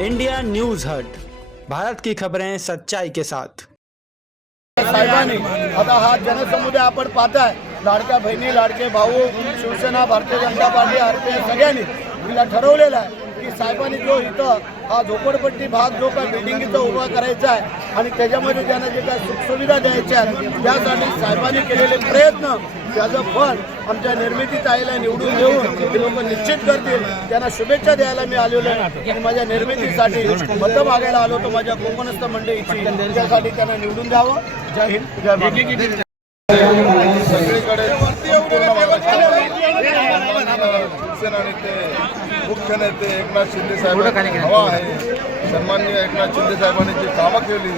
India news हट, भारत की खबरें सच्चाई के साथ। साहेबांनी आता हा जनसमुदाय आपण पाहताय, लाडक्या बहिणी लाडके भाऊ शिवसेना भारतीय जनता पार्टी RPI सगळ्यांनी तिला ठरवलेलं आहे की साहेबांनी जो इथं हा झोपडपट्टी भाग जो काय बिल्डिंगीचा उभा करायचा आहे आणि त्याच्यामध्ये त्यांना जे काय सुखसुविधा द्यायच्या आहेत त्यासाठी साहेबांनी केलेले प्रयत्न त्याचं फळ आमच्या निर्मिती ताईला निवडून देऊन ते लोक निश्चित करतील। त्यांना शुभेच्छा द्यायला मी आलेलो आहे आणि माझ्या निर्मितीसाठी मतं मागायला आलो होतो माझ्या कोकणस्थ मंडळीची, त्यासाठी त्यांना निवडून द्यावं। जय हिंद, जय महाराष्ट्र। सगळीकडे शिवसेना नेते मुख्य नेते एकनाथ शिंदे साहेब हवा आहे। सन्माननीय एकनाथ शिंदे साहेबांनी जी कामं केली,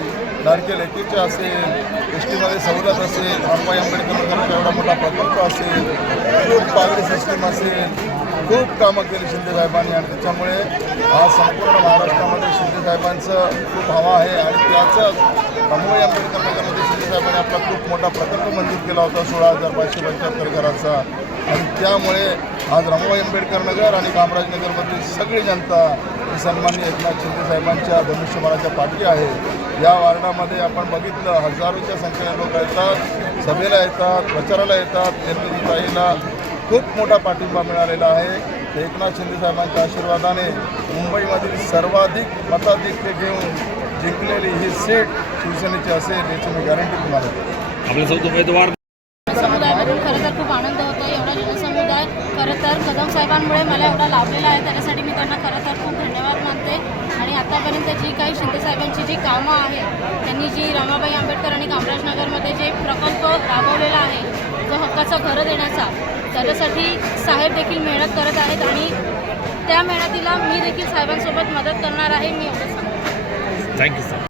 लाडके लेकीचे असेल, एस टीमध्ये सवलत असेल, रामभाई आंबेडकर नगरचा एवढा मोठा प्रकल्प असेल, खूप पागडी सिस्टीम असेल, खूप कामं केली शिंदे साहेबांनी आणि त्याच्यामुळे आज संपूर्ण महाराष्ट्रामध्ये शिंदे साहेबांचं खूप हवा आहे। आणि त्याचं रामभाई आंबेडकर नगरमध्ये शिंदे साहेबांनी आपला खूप मोठा प्रकल्प मंजूर केला होता 16,575 घराचा आणि त्यामुळे आज रामभाई आंबेडकर नगर आणि कामराजनगरमधली सगळी जनता सन्माननीय एकनाथ शिंदे साहेबांच्या धनुष्यबाणाच्या पाठी आहे। या वार्डामध्ये आपण बघितलं हजारोच्या संख्येने लोक येतात, सभेला येतात, प्रचाराला येतात। निर्मितीताईला खूप मोठा पाठिंबा मिळालेला आहे। एकनाथ शिंदे साहेबांच्या आशीर्वादाने मुंबईमधील सर्वाधिक मताधिक्य घेऊन जिंकलेली ही सीट शिवसेनेची असेल याची मी गॅरंटी तुम्हाला देतो। समुदायामधून खरं तर खूप आनंद होतो। एवढा जनसमुदाय खरं तर कदम साहेबांमुळे मला एवढा लाभलेला आहे, त्याच्यासाठी मी त्यांना खरं तर खूप धन्यवाद मानते। आणि आतापर्यंत जी काही शिंदे साहेबांची जी कामं आहेत, त्यांनी जी रमाबाई आंबेडकर आणि कामराजनगरमध्ये जे प्रकल्प राबवलेला आहे, जो हक्काचं घरं देण्याचा, त्याच्यासाठी साहेब देखील मेहनत करत आहेत आणि त्या मेहनतीला मी देखील साहेबांसोबत मदत करणार आहे। मी एवढं सांगते। Thank you sir.